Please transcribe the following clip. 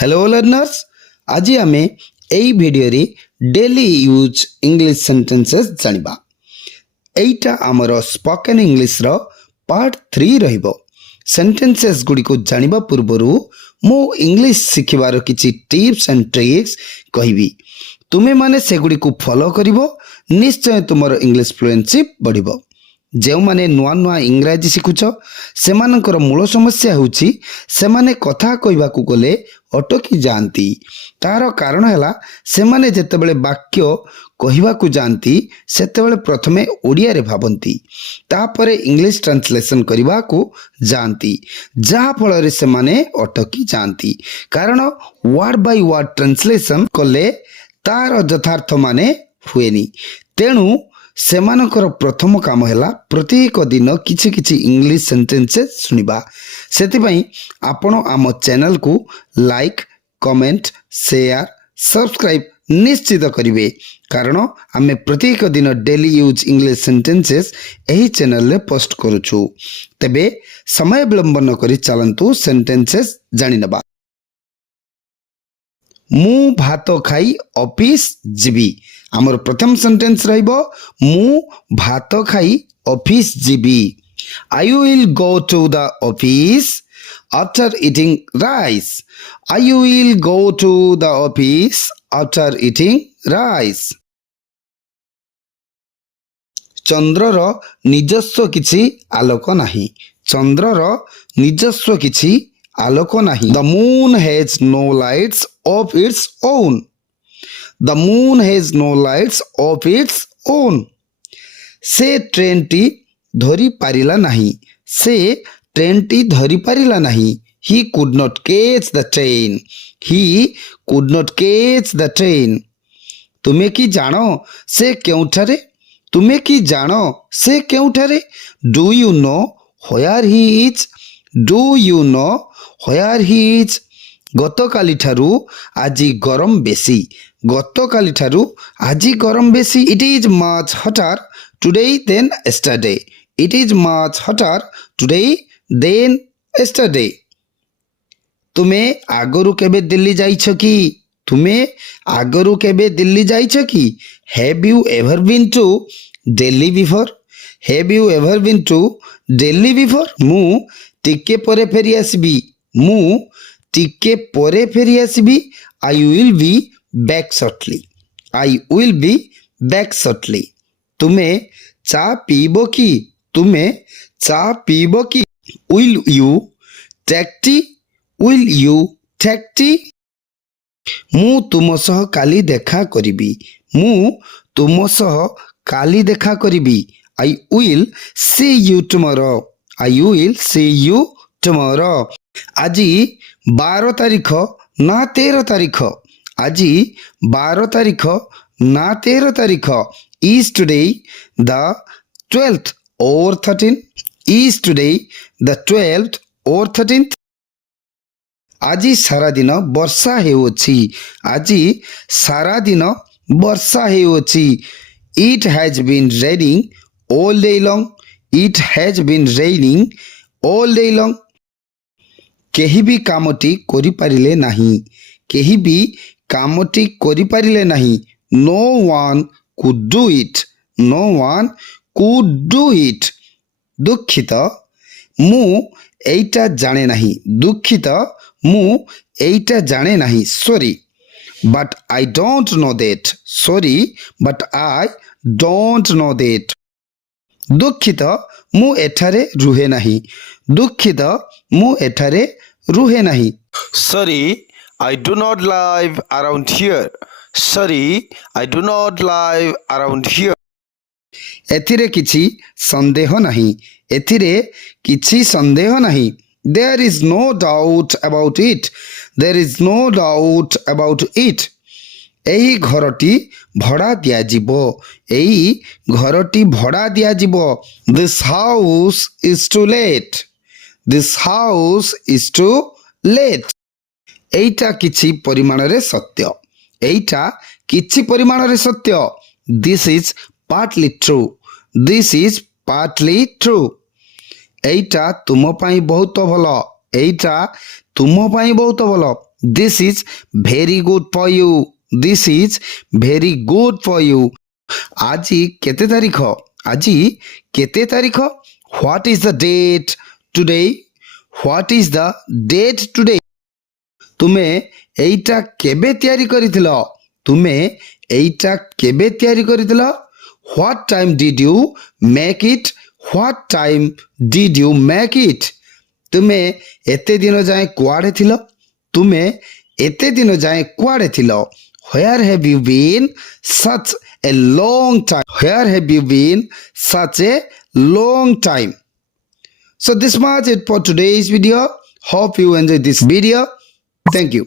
Hello learners, आज आम यही video daily use English sentences जानिबा। एटा आमर स्पोकन इंग्लिश रो पार्ट 3 रहिबो। सेंटेंसेस गुडी को जानिबा पूर्वरु मो इंग्लिश शिखिबार किछि टिप्स एंड ट्रिक्स कहिबी। तुमे माने से गुडी को फॉलो करिवो, निश्चय तुमर इंग्लिश फ्लुएंसी बढ़िबो। जो माने नुआ नुआ इंग्राजी शिखुछ से मूल समस्या होउछि सेमाने कथा कहबा को गले अटकी जाती। तार कारण है से माने जेतेबेले वाक्य कहबा को जानती सेतेबेले प्रथमे ओडिया रे भाबंती, तापरे इंग्लिश ट्रांसलेशन करबा को जानती, जहा फल रे से माने अटकी जाती। कारण वर्ड बाय वर्ड ट्रांसलेशन कले तार यथार्थ माने हुएनी। तेणु सेमानकर प्रथम काम है प्रत्येक दिन किछि किछि इंग्लिश सेंटेंसेस सुनिबा। सेतिपई आपण आम चैनल को लाइक, कमेंट, शेयर, सब्सक्राइब निश्चित करिवे, कारण आमे प्रत्येक दिन डेली यूज इंग्लिश सेंटेंसेस एही चैनल रे पोस्ट करूछु। तबे समय विलंब न करी चलंतु सेंटेंसेस जानि नबा। मु भात खाई ऑफिस जीवी। आमर प्रथम सेंटेंस रहिबो मु भात खाई ऑफिस जीवी। I will go to the office after eating rice. I will go to the office after eating rice. चंद्रर निजस्व किछि आलोक नाही। चंद्रर निजस्व किछि आलोक नाही। The moon has no lights of its own. The moon has no lights of its own. से ट्रेन टी धरी पारिला नहीं। से ट्रेन टी धरी पारिला नहीं। He could not catch the train. He could not catch the train. तुमे की जानो से केउठारे? तुमे की जानो से केउठारे? Do you know where he is? Do you know where he is? गतकाली ठारू आजी गरम बेसी। गतकाली ठारू आजी गरम बेसी। It is much hotter today than yesterday. It is much hotter today than yesterday. तुमे आगरु केबे दिल्ली जाइछ की? तुमे आगरु केबे दिल्ली जाइछ की? Have you ever been to Delhi before? Have you ever been to Delhi before? मु टिके परे फेरी आसीबी। मु टिके परे फेरी आसीबी। I will be back shortly. I will be back shortly. तुमे चा पीबो की? तुमे चा पीबो की? Will you take tea? Will you take tea? मु तुम सह काली देखा करिबी। मु तुम सह काली देखा करिबी। I will see you tomorrow. I will see you tomorrow. आजी 12 तारीख ना 13 तारीख। आजी 12 तारीख ना 13 तारीख। Is today the 12th or 13th? Is today the 12th or 13th? आजी सारा दिन वर्षा हेउछि। आजी सारा दिन वर्षा हेउछि। It has been raining all day long. It has been raining all day long. केही भी कामटी करि पारिले नाही। केही भी कामटी करि पारिले नाही। No one could do it. No one could do it. दुखित मु एइटा जाने नाही। दुखित मु एइटा जाने नाही। Sorry but I don't know that. Sorry but I don't know that. दुखित मु एठारे रुहे नाही। दुखित मु एठारे रुहे नाही। Sorry, I do not live around here. Sorry, I do not live around here. एथिरे किछि संदेह नहीं। एथिरे किछि संदेह नहीं। There is no doubt about it. There is no doubt about it. एही घरटी भड़ा दिया जिवो। एही घरटी भड़ा दिया जिवो। This house is to let. This house is to let. एइटा किछि परिमाण रे सत्य। एइटा किछि परिमाण रे सत्य। This is partly true. This is partly true. एइटा तुम पाई बहुत भलो। एइटा तुम पाई बहुत भलो। This is very good for you. This is very good for you. আজি কেতে তারিখ? আজি কেতে তারিখ? What is the date today? What is the date today? ତୁମେ ଏଇଟା କେବେ ତିଆରି କରିଥିଲ? ତୁମେ ଏଇଟା କେବେ ତିଆରି କରିଥିଲ? What time did you make it? What time did you make it? ତୁମେ ଏତେ ଦିନ ଯାଏଁ କୁଆଡ଼େ ଥିଲ? ତୁମେ ଏତେ ଦିନ ଯାଏଁ କୁଆଡ଼େ ଥିଲ? Where have you been such a long time? Where have you been such a long time? So this much it for today's video. Hope you enjoyed this video. Thank you.